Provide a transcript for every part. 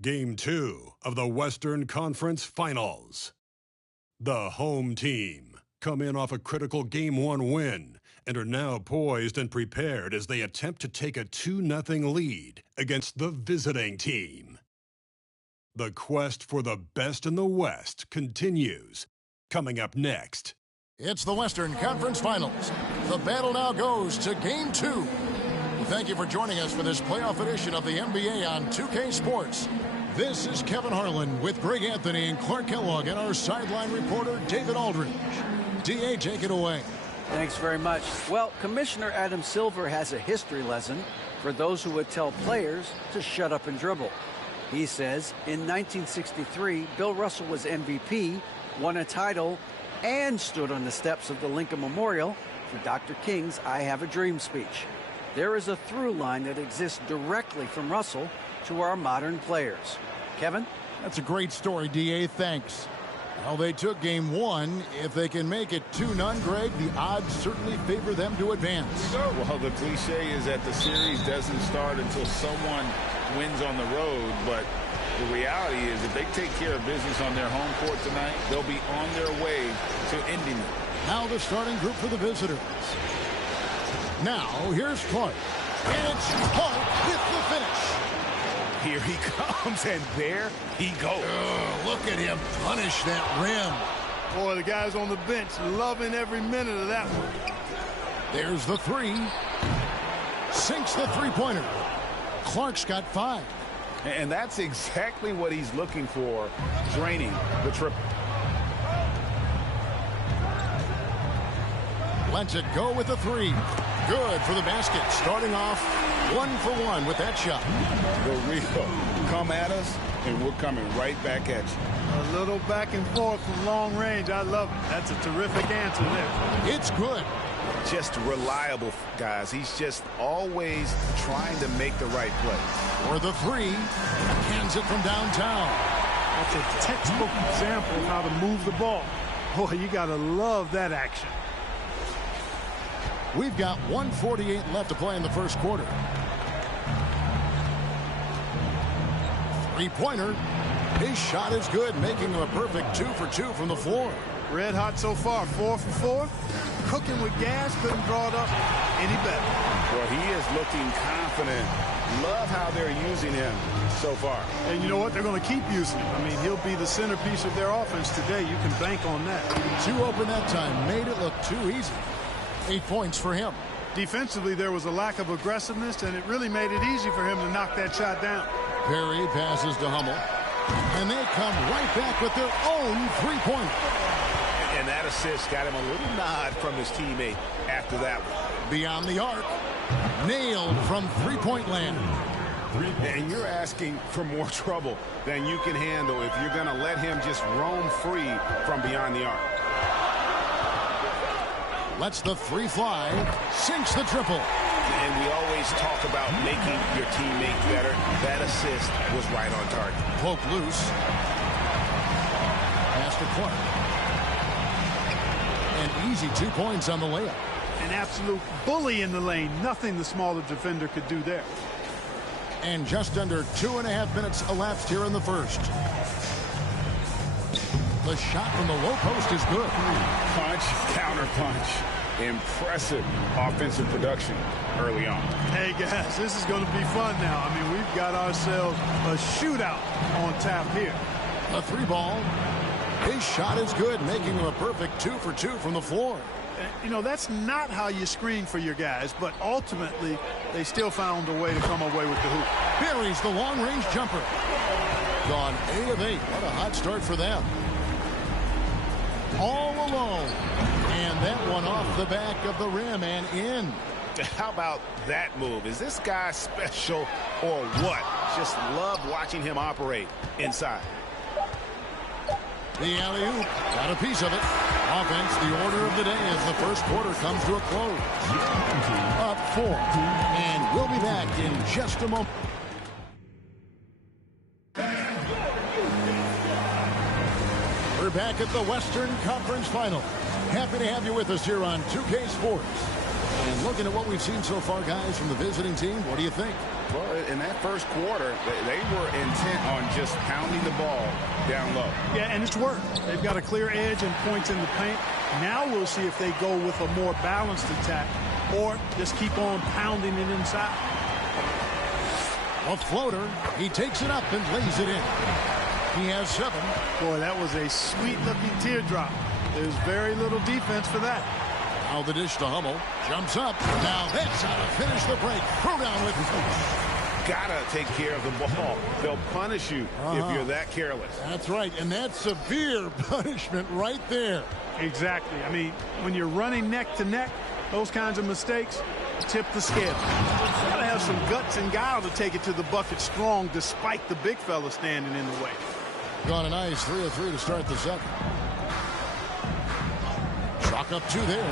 Game 2 of the Western Conference Finals. The home team come in off a critical Game 1 win and are now poised and prepared as they attempt to take a 2-0 lead against the visiting team. The quest for the best in the West continues. Coming up next. It's the Western Conference Finals. The battle now goes to Game 2. Thank you for joining us for this playoff edition of the NBA on 2K Sports. This is Kevin Harlan with Greg Anthony and Clark Kellogg and our sideline reporter, David Aldridge. D.A., take it away. Thanks very much. Well, Commissioner Adam Silver has a history lesson for those who would tell players to shut up and dribble. He says in 1963, Bill Russell was MVP, won a title, and stood on the steps of the Lincoln Memorial for Dr. King's I Have a Dream speech. There is a through line that exists directly from Russell to our modern players. Kevin? That's a great story, D.A. Thanks. Well, they took Game 1. If they can make it 2-0, Greg, the odds certainly favor them to advance. Well, the cliche is that the series doesn't start until someone wins on the road, but the reality is if they take care of business on their home court tonight, they'll be on their way to ending it. Now the starting group for the visitors. Now, here's Clark. And it's Clark with the finish. Here he comes, and there he goes. Look at him punish that rim. Boy, the guys on the bench loving every minute of that one. There's the three. Sinks the three-pointer. Clark's got 5. And that's exactly what he's looking for, draining the triple. Lets it go with the 3. Good for the basket. Starting off 1 for 1 with that shot. The Rico, come at us, and we're coming right back at you. A little back and forth from long range. I love it. That's a terrific answer there. It's good. Just reliable, guys. He's just always trying to make the right play. For the 3. Hands it from downtown. That's a textbook example of how to move the ball. Boy, you got to love that action. We've got 1:48 left to play in the first quarter. Three-pointer. His shot is good, making him a perfect 2 for 2 from the floor. Red hot so far, 4 for 4. Cooking with gas, couldn't draw it up any better. Well, he is looking confident. Love how they're using him so far. And you know what? They're going to keep using him. I mean, he'll be the centerpiece of their offense today. You can bank on that. 2 open that time. Made it look too easy. 8 points for him. Defensively, there was a lack of aggressiveness, and it really made it easy for him to knock that shot down. Perry passes to Hummel. And they come right back with their own three-pointer. And that assist got him a little nod from his teammate after that one. Beyond the arc. Nailed from three-point land. And you're asking for more trouble than you can handle if you're going to let him just roam free from beyond the arc. Lets the 3 fly. Sinks the triple. And we always talk about making your teammate better. That assist was right on target. Poke loose. Pass to Clark. An easy 2 points on the layup. An absolute bully in the lane. Nothing the smaller defender could do there. And just under 2.5 minutes elapsed here in the first. The shot from the low post is good. Punch, counter punch. Impressive offensive production early on. Hey, guys, this is going to be fun now. I mean, we've got ourselves a shootout on tap here. A 3 ball. His shot is good, making him a perfect 2 for 2 from the floor. You know, that's not how you screen for your guys, but ultimately, they still found a way to come away with the hoop. Buries the long-range jumper. Gone 8 of 8. What a hot start for them. All alone. And that one off the back of the rim and in. How about that move? Is this guy special or what? Just love watching him operate inside. The alley-oop. Got a piece of it. Offense, the order of the day as the first quarter comes to a close. Up 4. And we'll be back in just a moment. We're back at the Western Conference Final. Happy to have you with us here on 2K Sports. And looking at what we've seen so far, guys, from the visiting team, what do you think? Well, in that first quarter, they were intent on just pounding the ball down low. Yeah, and it's worked. They've got a clear edge and points in the paint. Now we'll see if they go with a more balanced attack or just keep on pounding it inside. A floater. He takes it up and lays it in. He has 7. Boy, that was a sweet-looking teardrop. There's very little defense for that. Now the dish to Hummel. Jumps up. Now that's how to finish the break. Throw down with Gotta take care of the ball. They'll punish you if you're that careless. That's right, and that's severe punishment right there. Exactly. I mean, when you're running neck to neck, those kinds of mistakes tip the scale. You gotta have some guts and guile to take it to the bucket strong despite the big fella standing in the way. Gone a nice 3 of 3 to start the second. Chalk up 2 there.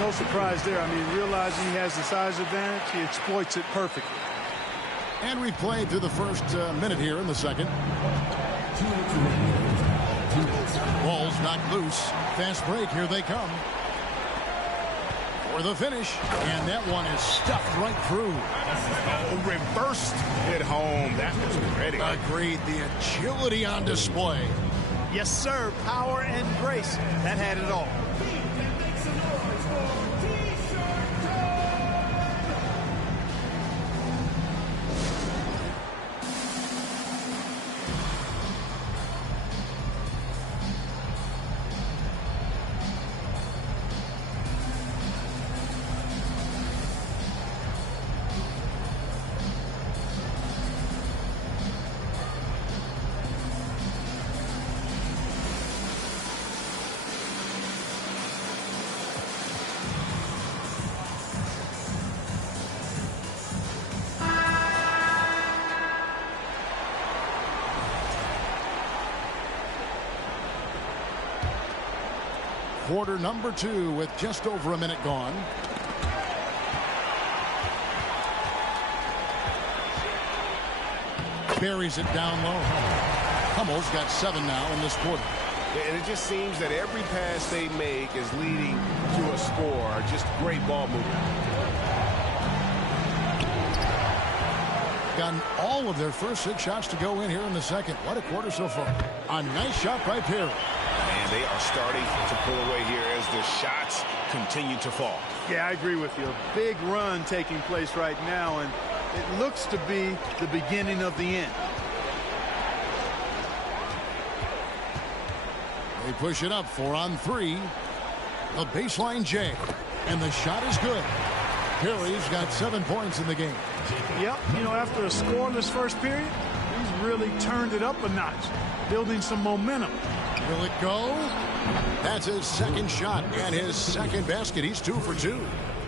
No surprise there. I mean, realizing he has the size advantage, he exploits it perfectly. And we've played through the first minute here in the second. Ball's knocked loose. Fast break. Here they come. For the finish. And that one is stuffed right through. Reversed it home. That was pretty. Agreed. The agility on display. Yes, sir. Power and grace. That had it all. Quarter number 2 with just over a minute gone. Buries it down low. Hummel's got 7 now in this quarter. And it just seems that every pass they make is leading to a score. Just great ball movement. Gotten all of their first 6 shots to go in here in the second. What a quarter so far. A nice shot by Perry. And they are starting to pull away here as the shots continue to fall. Yeah, I agree with you. A big run taking place right now, and it looks to be the beginning of the end. They push it up 4 on 3. The baseline J. And the shot is good. Perry's got 7 points in the game. Yep, you know, after a scoreless first period, he's really turned it up a notch, building some momentum. Will it go? That's his second shot and his second basket. He's 2 for 2.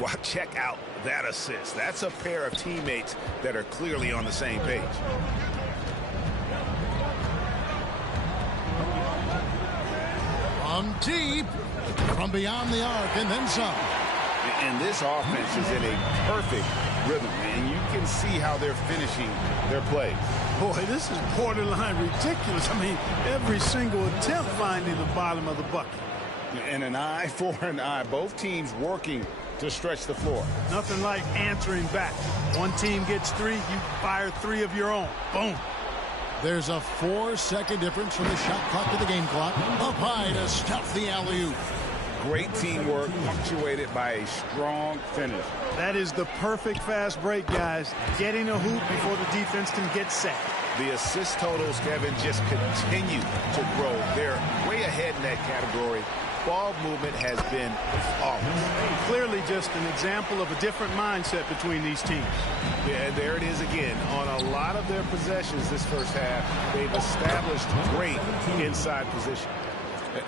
Well, check out that assist. That's a pair of teammates that are clearly on the same page. From deep, from beyond the arc, and then some. And this offense is in a perfect rhythm, and you can see how they're finishing their plays. Boy, this is borderline ridiculous. I mean, every single attempt finding the bottom of the bucket. And an eye for an eye. Both teams working to stretch the floor. Nothing like answering back. One team gets 3, you fire 3 of your own. Boom. There's a 4-second difference from the shot clock to the game clock. Up high to stuff the alley-oop. Great teamwork punctuated by a strong finish. That is the perfect fast break, guys. Getting a hoop before the defense can get set. The assist totals, Kevin, just continue to grow. They're way ahead in that category. Ball movement has been flawless. Clearly just an example of a different mindset between these teams. Yeah, there it is again. On a lot of their possessions this first half, they've established great inside position.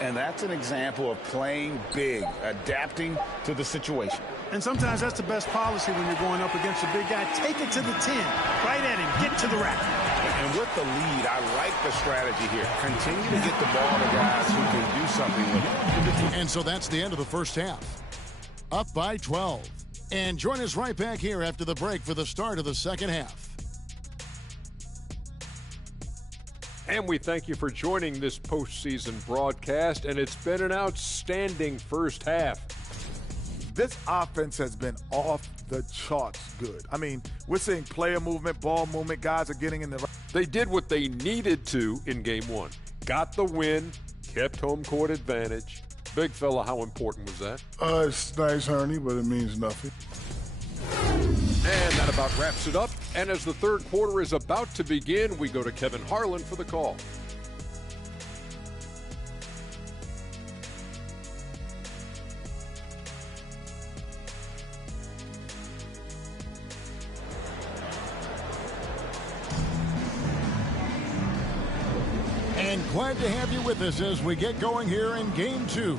And that's an example of playing big, adapting to the situation. And sometimes that's the best policy when you're going up against a big guy. Take it to the 10, right at him, get to the rack. And with the lead, I like the strategy here. Continue to get the ball to guys who can do something with it. And so that's the end of the first half. Up by 12. And join us right back here after the break for the start of the second half. And we thank you for joining this postseason broadcast, and it's been an outstanding first half. This offense has been off the charts good. I mean, we're seeing player movement, ball movement. Guys are getting in the right. They did what they needed to in Game 1. Got the win, kept home court advantage. Big fella, how important was that? It's nice, Ernie, but it means nothing. And that about wraps it up. And as the third quarter is about to begin, we go to Kevin Harlan for the call. And glad to have you with us as we get going here in Game 2.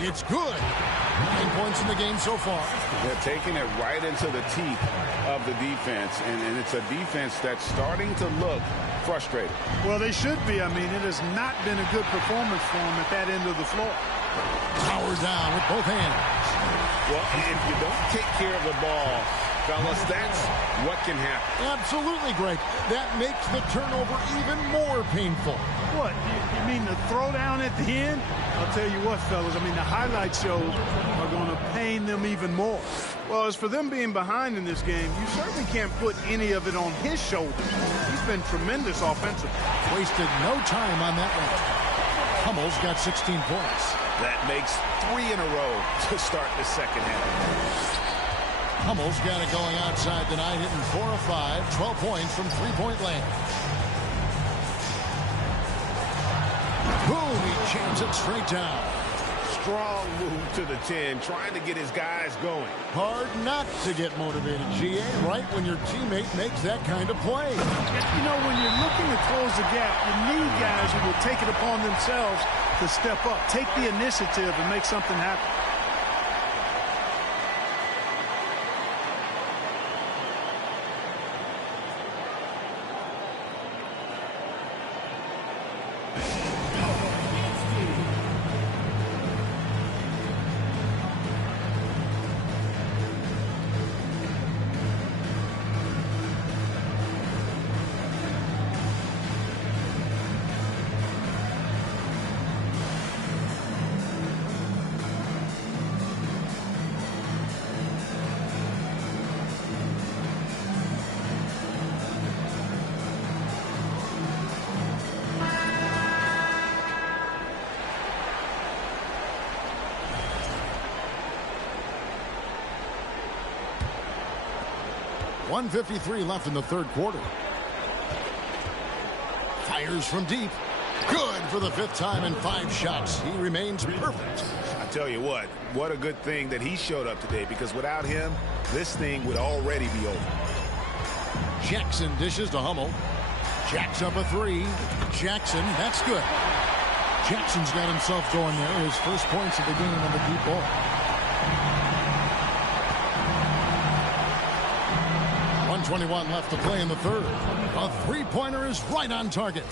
It's good. 9 points in the game so far. They're taking it right into the teeth of the defense, and it's a defense that's starting to look frustrated. Well, they should be. I mean, it has not been a good performance for them at that end of the floor. Power down with both hands. Well, if you don't take care of the ball, fellas, that's what can happen. Absolutely, Greg. That makes the turnover even more painful. What? You mean the throwdown at the end? I'll tell you what, fellas. I mean, the highlight shows are going to pain them even more. Well, as for them being behind in this game, you certainly can't put any of it on his shoulders. He's been tremendous offensively. Wasted no time on that one. Hummel's got 16 points. That makes 3 in a row to start the second half. Hummel's got it going outside tonight, hitting 4 of 5, 12 points from three-point land. Boom, he jams it straight down. Strong move to the 10, trying to get his guys going. Hard not to get motivated, GA, right when your teammate makes that kind of play. You know, when you're looking to close the gap, you need guys who will take it upon themselves to step up, take the initiative, and make something happen. .153 left in the third quarter. Fires from deep. Good for the 5th time in 5 shots. He remains perfect. I tell you what a good thing that he showed up today, because without him, this thing would already be over. Jackson dishes to Hummel. Jacks up a 3. Jackson, that's good. Jackson's got himself going there. His first points of the game on the deep ball. 1:21 left to play in the third. A 3-pointer is right on target.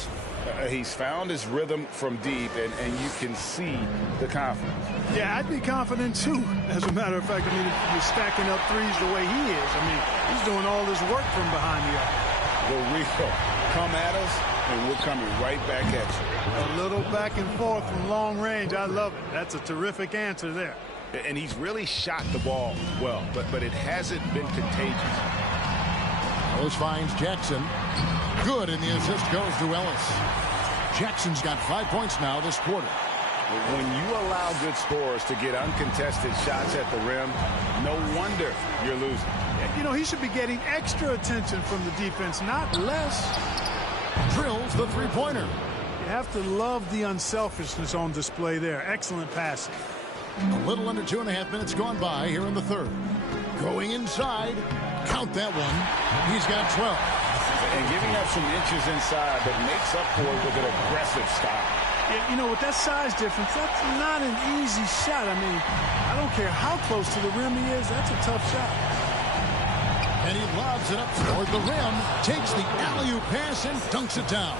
He's found his rhythm from deep, and you can see the confidence. Yeah, I'd be confident too. As a matter of fact, I mean, if you're stacking up threes the way he is, I mean, he's doing all this work from behind the arc. The real come at us, and we're coming right back at you. A little back and forth from long range. I love it. That's a terrific answer there. And he's really shot the ball well, but it hasn't been contagious. Ellis finds Jackson. Good, and the assist goes to Ellis. Jackson's got 5 points now this quarter. When you allow good scorers to get uncontested shots at the rim, no wonder you're losing. You know, he should be getting extra attention from the defense, not less. Drills the 3-pointer. You have to love the unselfishness on display there. Excellent passing. A little under 2.5 minutes gone by here in the third. Going inside. Count that one. He's got 12. And giving up some inches inside, but makes up for it with an aggressive style. You know, with that size difference, that's not an easy shot. I mean, I don't care how close to the rim he is. That's a tough shot. And he lobs it up toward the rim, takes the alley-oop pass and dunks it down.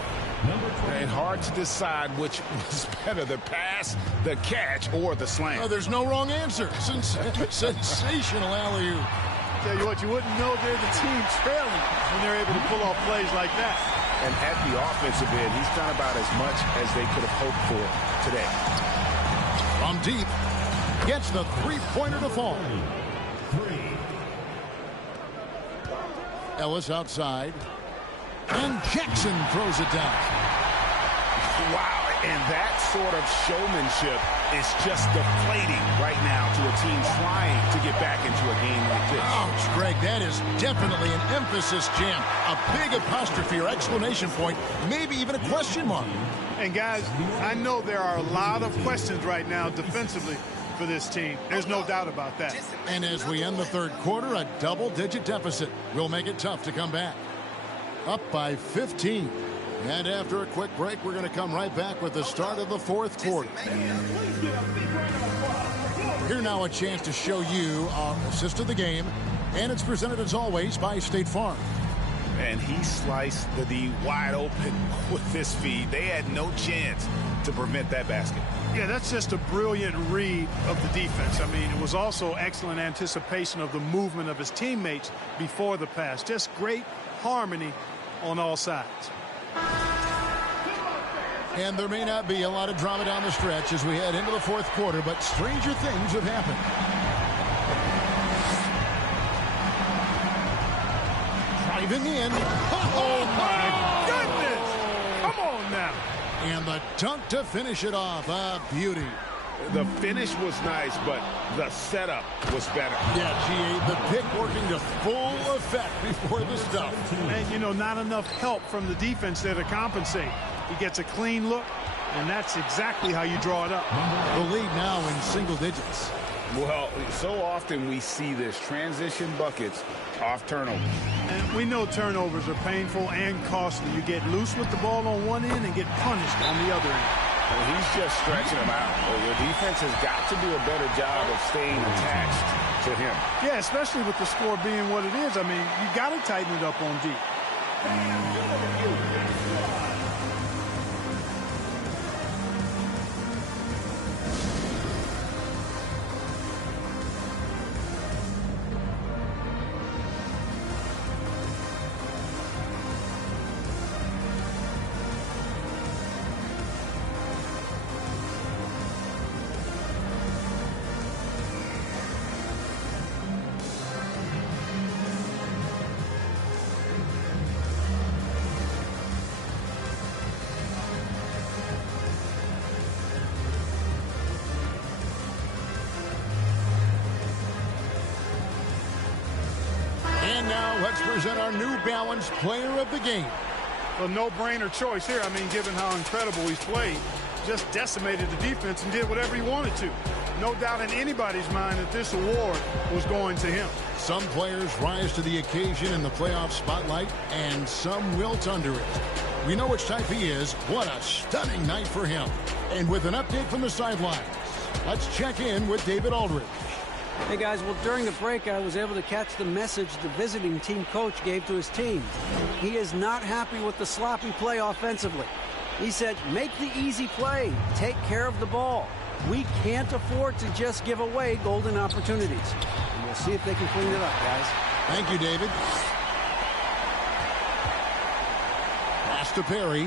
And hard to decide which was better, the pass, the catch, or the slam. There's no wrong answer. Sensational alley-oop. Tell you what, you wouldn't know they're the team trailing when they're able to pull off plays like that. And at the offensive end, he's done about as much as they could have hoped for today. From deep, gets the three-pointer to fall. Ellis outside. And Jackson throws it down. Wow, and that sort of showmanship is just deflating right now to a team trying to get back into a game like this. Ouch, Greg, that is definitely an emphasis jam. A big apostrophe or exclamation point, maybe even a question mark. And guys, I know there are a lot of questions right now defensively for this team. There's no doubt about that. And as we end the third quarter, a double-digit deficit will make it tough to come back. Up by 15. And after a quick break, we're going to come right back with the start of the fourth quarter. Here now a chance to show you our assist of the game. And it's presented as always by State Farm. And he sliced the D wide open with this feed. They had no chance to prevent that basket. Yeah, that's just a brilliant read of the defense. I mean, it was also excellent anticipation of the movement of his teammates before the pass. Just great harmony on all sides. And there may not be a lot of drama down the stretch as we head into the fourth quarter, but stranger things have happened. Driving in. Oh, my goodness! Come on now. And the dunk to finish it off. A beauty. The finish was nice, but the setup was better. Yeah, G.A., the pick working to full effect before the stuff. And, you know, not enough help from the defense there to compensate. He gets a clean look, and that's exactly how you draw it up. The lead now in single digits. Well, so often we see this transition buckets off turnovers. And we know turnovers are painful and costly. You get loose with the ball on one end and get punished on the other end. Well, he's just stretching them out. The defense has got to do a better job of staying attached to him. Yeah, especially with the score being what it is. I mean, you got to tighten it up on D. Let's present our New Balance Player of the Game. A no-brainer choice here. I mean, given how incredible he's played, just decimated the defense and did whatever he wanted to. No doubt in anybody's mind that this award was going to him. Some players rise to the occasion in the playoff spotlight, and some wilt under it. We know which type he is. What a stunning night for him. And with an update from the sidelines, let's check in with David Aldridge. Hey guys, well during the break I was able to catch the message the visiting team coach gave to his team. He is not happy with the sloppy play offensively. He said, make the easy play, take care of the ball. We can't afford to just give away golden opportunities. And we'll see if they can clean it up, guys. Thank you, David. Pass to Perry.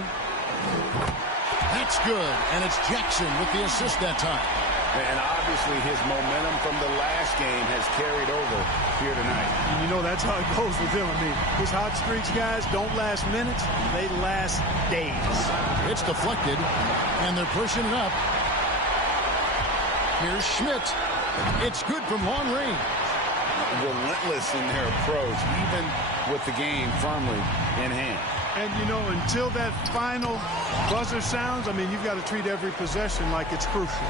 That's good, and it's Jackson with the assist that time. And obviously his momentum from the last game has carried over here tonight. And you know that's how it goes with him. I mean, his hot streaks, guys, don't last minutes. They last days. It's deflected, and they're pushing it up. Here's Schmidt. It's good from long range. Relentless in their approach, even with the game firmly in hand. And, you know, until that final buzzer sounds, I mean, you've got to treat every possession like it's crucial.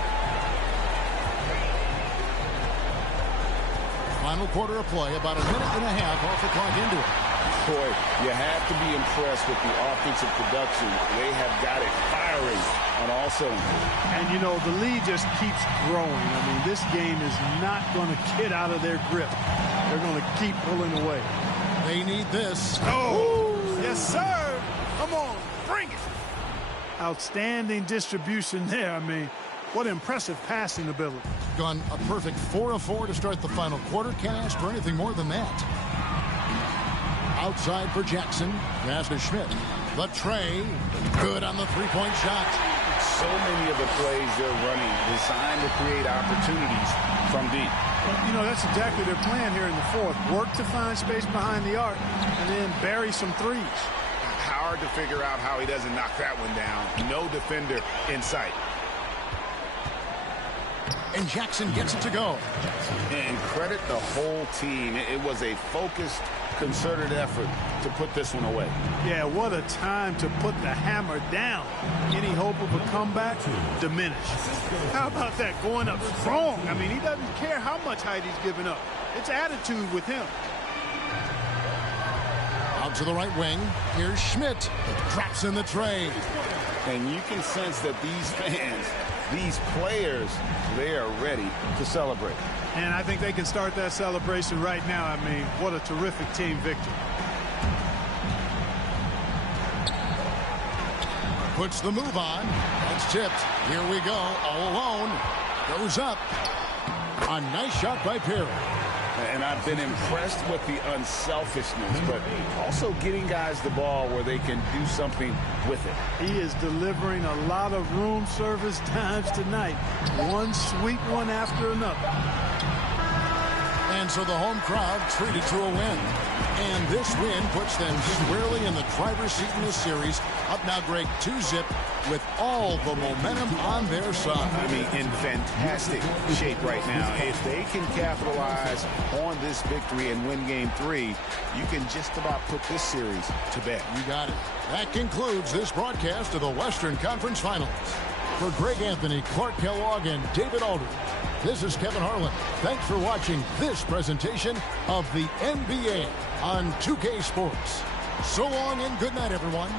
Final quarter of play, about a minute and a half off the clock into it. Boy, you have to be impressed with the offensive production. They have got it firing on all cylinders. And, you know, the lead just keeps growing. I mean, this game is not going to get out of their grip. They're going to keep pulling away. They need this. Oh, yes, sir. Come on, bring it. Outstanding distribution there. I mean, What impressive passing ability. Gone a perfect 4 of 4 to start the final quarter. Can't ask for anything more than that. Outside for Jackson. Pass to Schmidt. The tray. Good on the three-point shot. So many of the plays they're running designed to create opportunities from deep. Well, you know, that's exactly their plan here in the fourth. Work to find space behind the arc and then bury some threes. Hard to figure out how he doesn't knock that one down. No defender in sight. And Jackson gets it to go. And credit the whole team. It was a focused, concerted effort to put this one away. Yeah, what a time to put the hammer down. Any hope of a comeback? Diminished. How about that going up strong? I mean, he doesn't care how much height he's giving up. It's attitude with him. Out to the right wing. Here's Schmidt. Drops in the tray. And you can sense that these fans, these players, they are ready to celebrate. And I think they can start that celebration right now. I mean, what a terrific team victory. Puts the move on. It's tipped. Here we go. All alone. Goes up. A nice shot by Perry. And I've been impressed with the unselfishness, but also getting guys the ball where they can do something with it. He is delivering a lot of room service times tonight. One sweet one after another. And so the home crowd treated to a win. And this win puts them squarely in the driver's seat in this series. Up now, Greg, 2-zip with all the momentum on their side. I mean, in fantastic shape right now. If they can capitalize on this victory and win Game 3, you can just about put this series to bed. You got it. That concludes this broadcast of the Western Conference Finals. For Greg Anthony, Clark Kellogg, and David Aldridge, this is Kevin Harlan. Thanks for watching this presentation of the NBA on 2K Sports. So long and good night, everyone.